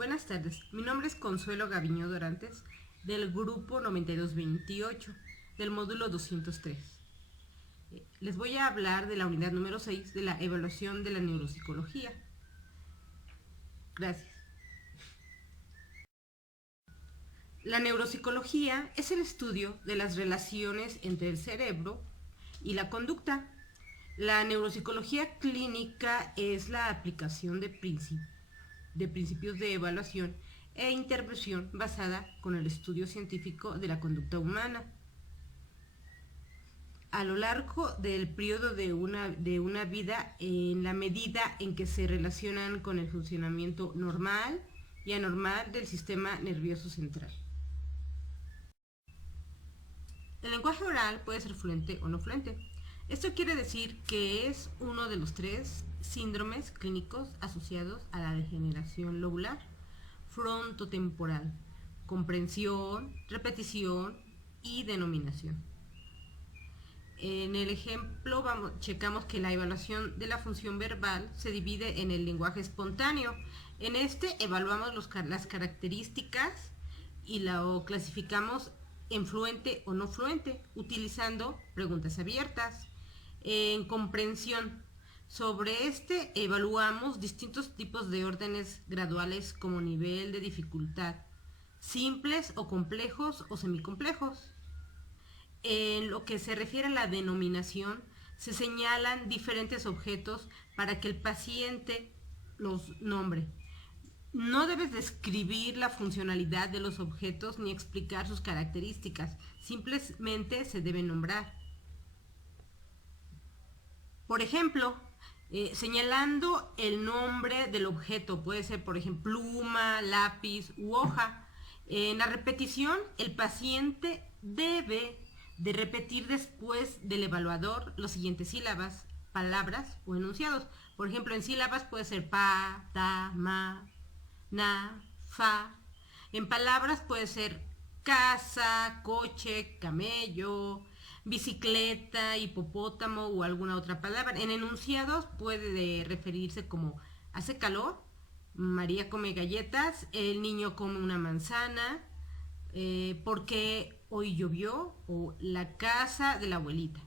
Buenas tardes, mi nombre es Consuelo Gaviño Dorantes, del grupo 9228, del módulo 203. Les voy a hablar de la unidad número 6 de la evaluación de la neuropsicología. Gracias. La neuropsicología es el estudio de las relaciones entre el cerebro y la conducta. La neuropsicología clínica es la aplicación de principios de evaluación e intervención basada con el estudio científico de la conducta humana. A lo largo del periodo de una vida, en la medida en que se relacionan con el funcionamiento normal y anormal del sistema nervioso central. El lenguaje oral puede ser fluente o no fluente. Esto quiere decir que es uno de los 3 síndromes clínicos asociados a la degeneración lobular frontotemporal: comprensión, repetición y denominación. En el ejemplo checamos que la evaluación de la función verbal se divide en el lenguaje espontáneo. En este evaluamos las características y lo clasificamos en fluente o no fluente, utilizando preguntas abiertas. En comprensión, sobre este evaluamos distintos tipos de órdenes graduales como nivel de dificultad, simples o complejos o semicomplejos. En lo que se refiere a la denominación, se señalan diferentes objetos para que el paciente los nombre. No debes describir la funcionalidad de los objetos ni explicar sus características, simplemente se deben nombrar. Por ejemplo, señalando el nombre del objeto, puede ser por ejemplo pluma, lápiz u hoja. En la repetición, el paciente debe de repetir después del evaluador las siguientes sílabas, palabras o enunciados. Por ejemplo, en sílabas puede ser pa, ta, ma, na, fa. En palabras puede ser casa, coche, camello, bicicleta, hipopótamo o alguna otra palabra. En enunciados puede referirse como hace calor, María come galletas, el niño come una manzana, porque hoy llovió, o la casa de la abuelita.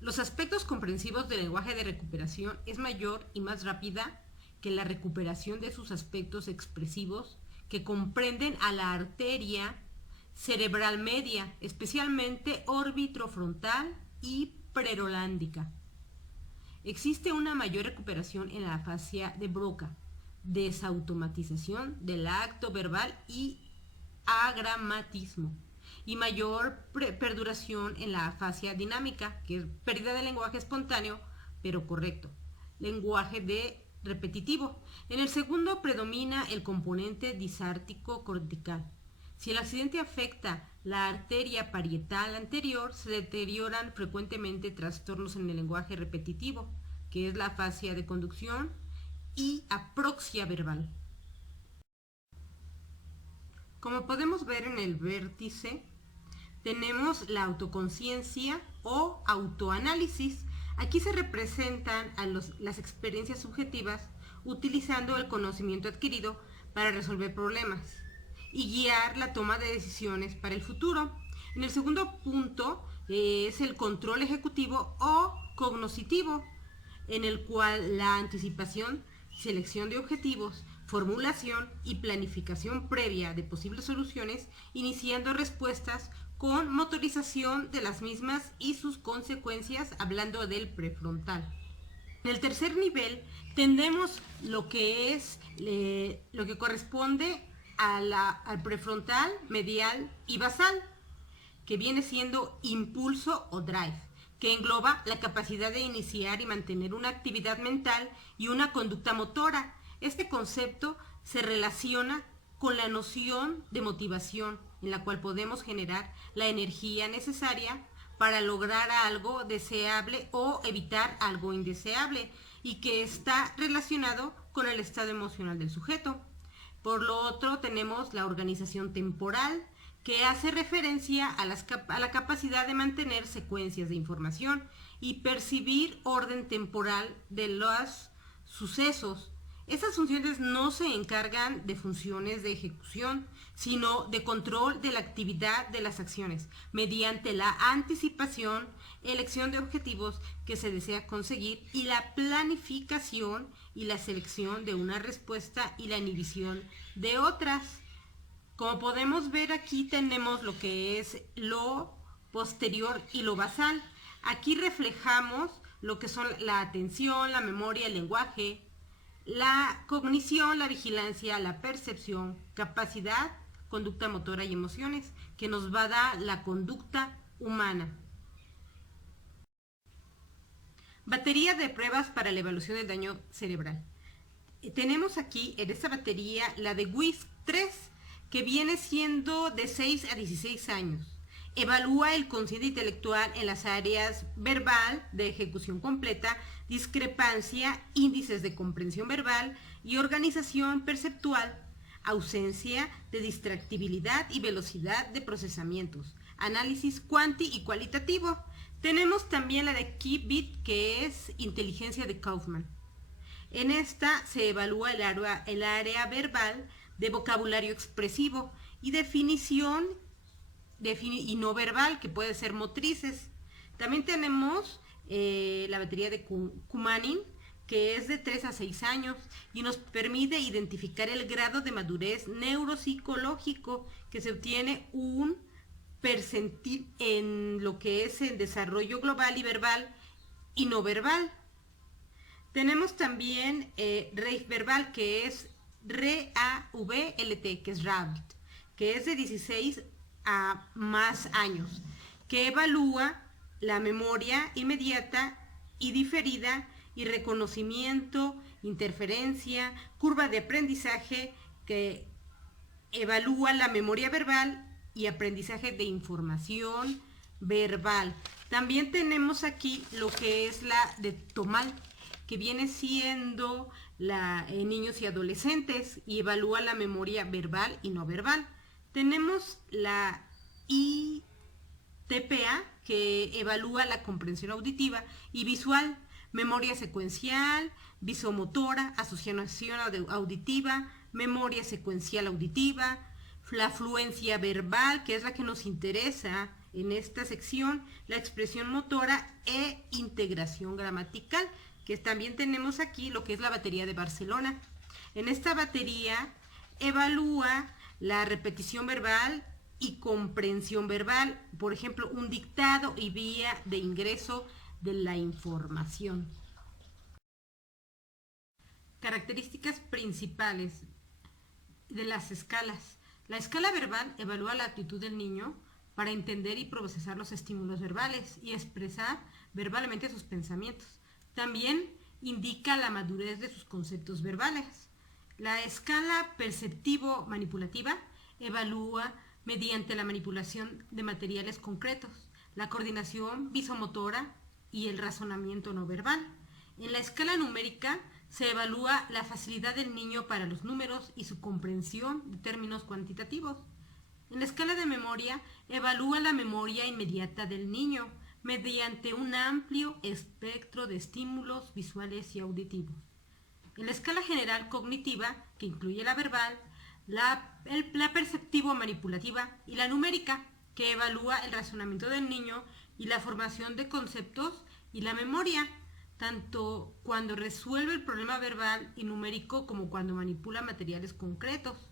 Los aspectos comprensivos del lenguaje de recuperación es mayor y más rápida que la recuperación de sus aspectos expresivos que comprenden a la arteria cerebral media, especialmente órbitofrontal y prerolándica. Existe una mayor recuperación en la afasia de Broca, desautomatización del acto verbal y agramatismo, y mayor perduración en la afasia dinámica, que es pérdida de lenguaje espontáneo pero correcto, lenguaje repetitivo. En el segundo predomina el componente disártico cortical. Si el accidente afecta la arteria parietal anterior, se deterioran frecuentemente trastornos en el lenguaje repetitivo, que es la afasia de conducción y aproxia verbal. Como podemos ver en el vértice, tenemos la autoconciencia o autoanálisis. Aquí se representan las experiencias subjetivas utilizando el conocimiento adquirido para resolver problemas y guiar la toma de decisiones para el futuro. En el segundo punto es el control ejecutivo o cognoscitivo, en el cual la anticipación, selección de objetivos, formulación y planificación previa de posibles soluciones, iniciando respuestas con motorización de las mismas y sus consecuencias, hablando del prefrontal. En el tercer nivel tenemos lo que corresponde al prefrontal, medial y basal, que viene siendo impulso o drive, que engloba la capacidad de iniciar y mantener una actividad mental y una conducta motora. Este concepto se relaciona con la noción de motivación, en la cual podemos generar la energía necesaria para lograr algo deseable o evitar algo indeseable, y que está relacionado con el estado emocional del sujeto. Por lo otro, tenemos la organización temporal, que hace referencia a la capacidad de mantener secuencias de información y percibir orden temporal de los sucesos. Esas funciones no se encargan de funciones de ejecución, sino de control de la actividad de las acciones, mediante la anticipación, elección de objetivos que se desea conseguir y la planificación y la selección de una respuesta y la inhibición de otras. Como podemos ver, aquí tenemos lo que es lo posterior y lo basal. Aquí reflejamos lo que son la atención, la memoria, el lenguaje, la cognición, la vigilancia, la percepción, capacidad, conducta motora y emociones, que nos va a dar la conducta humana. Batería de pruebas para la evaluación del daño cerebral. Tenemos aquí en esta batería la de WISC-3, que viene siendo de 6 a 16 años. Evalúa el consciente intelectual en las áreas verbal, de ejecución completa, discrepancia, índices de comprensión verbal y organización perceptual, ausencia de distractibilidad y velocidad de procesamientos, análisis cuanti y cualitativo. Tenemos también la de Kibit, que es inteligencia de Kaufman. En esta se evalúa el área verbal de vocabulario expresivo y definición y no verbal, que puede ser motrices. También tenemos la batería de Kumanin, que es de 3 a 6 años y nos permite identificar el grado de madurez neuropsicológico, que se obtiene un percentil en lo que es el desarrollo global y verbal y no verbal. Tenemos también RAVT verbal, que es RAVLT, que es RAVT, que es de 16 a más años, que evalúa la memoria inmediata y diferida y reconocimiento, interferencia, curva de aprendizaje, que evalúa la memoria verbal y aprendizaje de información verbal. También tenemos aquí lo que es la de Tomal, que viene siendo en niños y adolescentes y evalúa la memoria verbal y no verbal. Tenemos la ITPA, que evalúa la comprensión auditiva y visual, memoria secuencial, visomotora, asociación auditiva, memoria secuencial auditiva, la fluencia verbal, que es la que nos interesa en esta sección, la expresión motora e integración gramatical, que también tenemos aquí lo que es la batería de Barcelona. En esta batería evalúa la repetición verbal y comprensión verbal, por ejemplo, un dictado y vía de ingreso de la información. Características principales de las escalas. La escala verbal evalúa la actitud del niño para entender y procesar los estímulos verbales y expresar verbalmente sus pensamientos. También indica la madurez de sus conceptos verbales. La escala perceptivo-manipulativa evalúa mediante la manipulación de materiales concretos, la coordinación visomotora y el razonamiento no verbal. En la escala numérica se evalúa la facilidad del niño para los números y su comprensión de términos cuantitativos. En la escala de memoria evalúa la memoria inmediata del niño mediante un amplio espectro de estímulos visuales y auditivos. En la escala general cognitiva, que incluye la verbal, la perceptivo-manipulativa y la numérica, que evalúa el razonamiento del niño y la formación de conceptos y la memoria, tanto cuando resuelve el problema verbal y numérico como cuando manipula materiales concretos.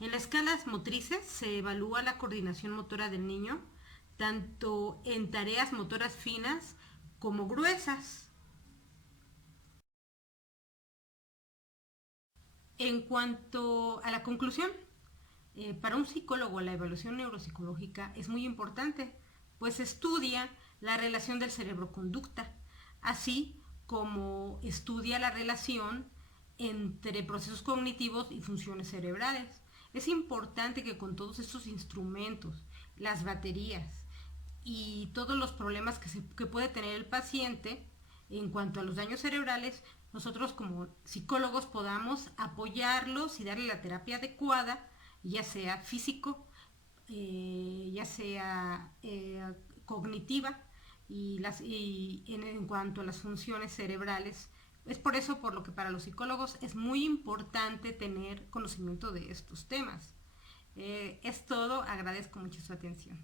En las escalas motrices se evalúa la coordinación motora del niño, tanto en tareas motoras finas como gruesas. En cuanto a la conclusión, para un psicólogo la evaluación neuropsicológica es muy importante, pues estudia la relación del cerebro-conducta, así como estudia la relación entre procesos cognitivos y funciones cerebrales. Es importante que con todos estos instrumentos, las baterías y todos los problemas que puede tener el paciente en cuanto a los daños cerebrales, nosotros como psicólogos podamos apoyarlos y darle la terapia adecuada, ya sea físico, ya sea cognitiva, y en cuanto a las funciones cerebrales Es por eso por lo que para los psicólogos es muy importante tener conocimiento de estos temas. Es todo, agradezco mucho su atención.